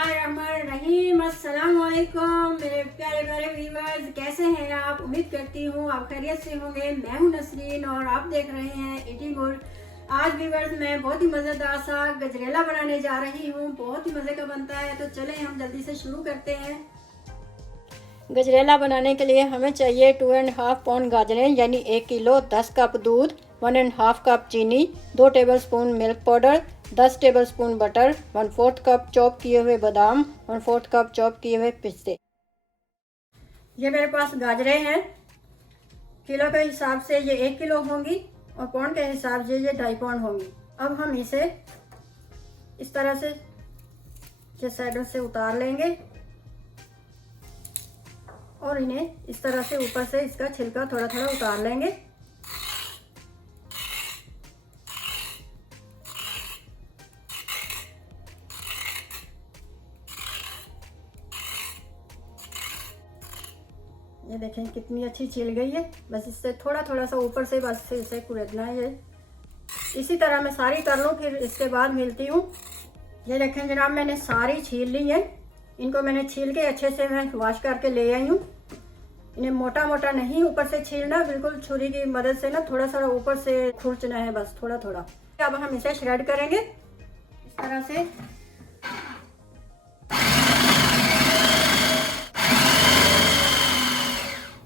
बिस्मिल्लाहिर्रहमानिर्रहीम। अस्सलाम वालेकुम मेरे प्यारे प्यारे व्यूअर्स, कैसे हैं आप? उम्मीद करती हूँ आप खैरियत से होंगे। मैं हूँ नसरीन और आप देख रहे हैं ईटिंग गुड। आज व्यूअर्स मैं बहुत ही मज़ेदार सा गजरेला बनाने जा रही हूँ। बहुत ही मज़े का बनता है, तो चलें हम जल्दी से शुरू करते हैं। गजरेला बनाने के लिए हमें चाहिए 2.5 पाउंड गाजरें यानी 1 किलो, 10 कप दूध, 1.5 कप चीनी, 2 tablespoon milk powder, 10 tablespoon butter, 1/4 cup chop किए हुए बादाम, 1/4 कप चॉप किए हुए पिस्ते। ये मेरे पास गाजरें हैं। किलो के हिसाब से ये 1 किलो होंगी और पाउंड के हिसाब से ये 2.5 पाउंड होंगी। अब हम इसे इस तरह से ये साइडों से उतार लेंगे और इन्हें इस तरह से ऊपर से इसका छिलका थोड़ा थोड़ा उतार लेंगे। ये देखें कितनी अच्छी छिल गई है। बस इससे थोड़ा थोड़ा सा ऊपर से बस इसे कुरेदना है। ये इसी तरह मैं सारी कर लूँ, फिर इसके बाद मिलती हूँ। ये देखें जनाब, मैंने सारी छील ली है। इनको मैंने छील के अच्छे से मैं वॉश करके ले आई हूँ। इन्हें मोटा मोटा नहीं ऊपर से छीलना, बिल्कुल छुरी की मदद से ना थोड़ा सा ऊपर से खुरचना है, बस थोड़ा थोड़ा। अब हम इसे श्रेड करेंगे इस तरह से।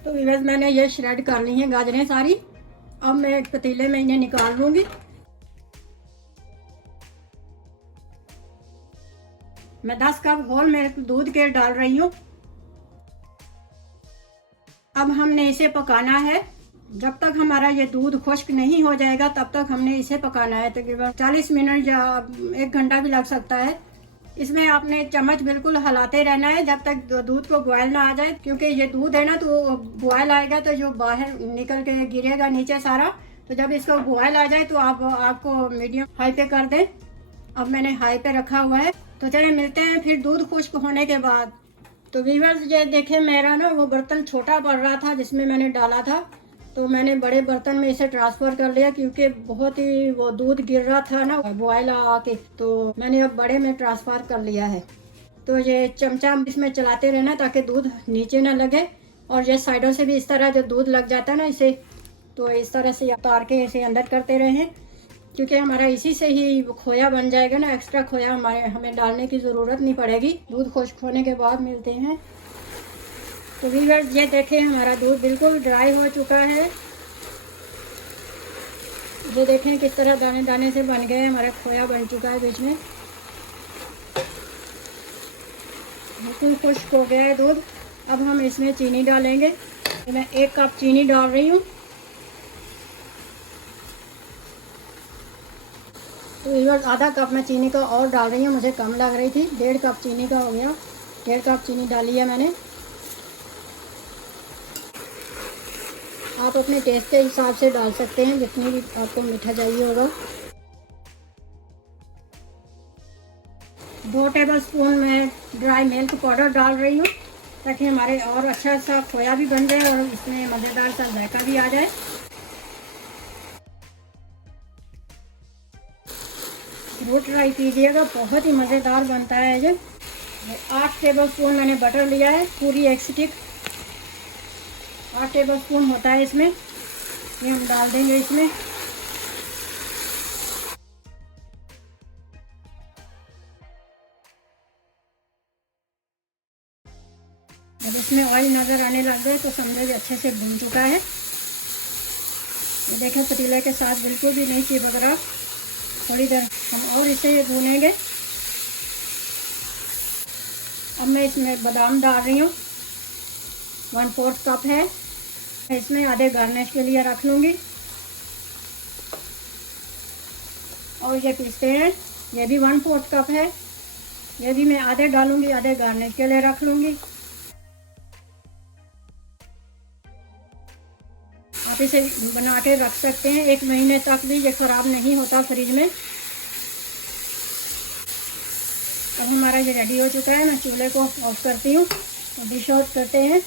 तो व्यूअर्स मैंने ये श्रेड कर ली हैं गाजरें सारी। अब मैं एक पतीले में इन्हें निकाल लूंगी। मैं 10 कप होल मिल्क दूध के डाल रही हूँ। अब हमने इसे पकाना है जब तक हमारा ये दूध खुश्क नहीं हो जाएगा, तब तक हमने इसे पकाना है। तकरीबन 40 मिनट या 1 घंटा भी लग सकता है। इसमें आपने चम्मच बिल्कुल हिलाते रहना है जब तक दूध को बॉयल ना आ जाए, क्योंकि ये दूध है ना, तो बॉयल आएगा तो जो बाहर निकल के गिरेगा नीचे सारा। तो जब इसको बॉयल आ जाए तो आपको मीडियम हाई पे कर दें। अब मैंने हाई पे रखा हुआ है। तो चलिए मिलते हैं फिर दूध खुश्क होने के बाद। तो व्यूअर्स ये देखें, मेरा ना वो बर्तन छोटा पड़ रहा था जिसमें मैंने डाला था, तो मैंने बड़े बर्तन में इसे ट्रांसफ़र कर लिया, क्योंकि बहुत ही वो दूध गिर रहा था ना बॉयल आके। तो मैंने अब बड़े में ट्रांसफ़र कर लिया है। तो ये चमचा इसमें चलाते रहना ताकि दूध नीचे ना लगे, और ये साइडों से भी इस तरह जो दूध लग जाता है ना इसे, तो इस तरह से उतार के इसे अंदर करते रहें, क्योंकि हमारा इसी से ही खोया बन जाएगा ना। एक्स्ट्रा खोया हमें डालने की ज़रूरत नहीं पड़ेगी। दूध खुश्क होने के बाद मिलते हैं। तो व्यूअर्स ये देखें, हमारा दूध बिल्कुल ड्राई हो चुका है। ये देखें किस तरह दाने दाने से बन गए, हमारा खोया बन चुका है बीच में। बिल्कुल खुश्क हो गया है दूध। अब हम इसमें चीनी डालेंगे। तो मैं 1 कप चीनी डाल रही हूँ। तो व्यूअर्स आधा कप मैं चीनी का और डाल रही हूँ, मुझे कम लग रही थी। 1.5 कप चीनी का हो गया। 1.5 कप चीनी डाली है मैंने। आप अपने टेस्ट के हिसाब से डाल सकते हैं, जितनी भी आपको मीठा चाहिए होगा। 2 टेबलस्पून मैं ड्राई मिल्क पाउडर डाल रही हूँ, ताकि हमारे और अच्छा सा खोया भी बन जाए और इसमें मज़ेदार सा जायका भी आ जाए। ज़रूर ट्राई कीजिएगा, बहुत ही मज़ेदार बनता है ये। 8 टेबलस्पून मैंने बटर लिया है, पूरी 1 स्टिक। 8 टेबलस्पून होता है इसमें। ये हम डाल देंगे इसमें। जब इसमें ऑयल नज़र आने लग गए तो समझो अच्छे से भून चुका है। ये देखें पतीले के साथ बिल्कुल भी नहीं चिपक रहा। थोड़ी देर हम और इसे भूनेंगे। अब मैं इसमें बादाम डाल रही हूँ, 1/4 कप है। इसमें आधे गार्निश के लिए रख लूँगी। और ये पिस्ते हैं, ये भी 1/4 कप है। ये भी मैं आधे डालूँगी, आधे गार्निश के लिए रख लूँगी। आप इसे बना के रख सकते हैं 1 महीने तक भी, ये ख़राब नहीं होता फ्रिज में। अब हमारा ये रेडी हो चुका है। मैं चूल्हे को ऑफ करती हूँ और डिश आउट करते हैं।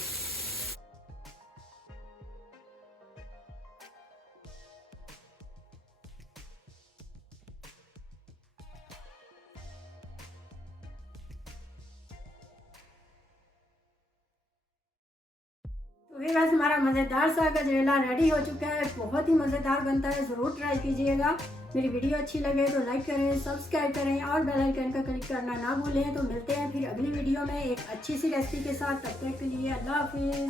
वीवर्स, हमारा मज़ेदार सा गजरेला रेडी हो चुका है। बहुत ही मज़ेदार बनता है, ज़रूर ट्राई कीजिएगा। मेरी वीडियो अच्छी लगे तो लाइक करें, सब्सक्राइब करें और बेल आइकन का क्लिक करना ना भूलें। तो मिलते हैं फिर अगली वीडियो में एक अच्छी सी रेसिपी के साथ। तब तक के लिए अल्लाह हाफिज़।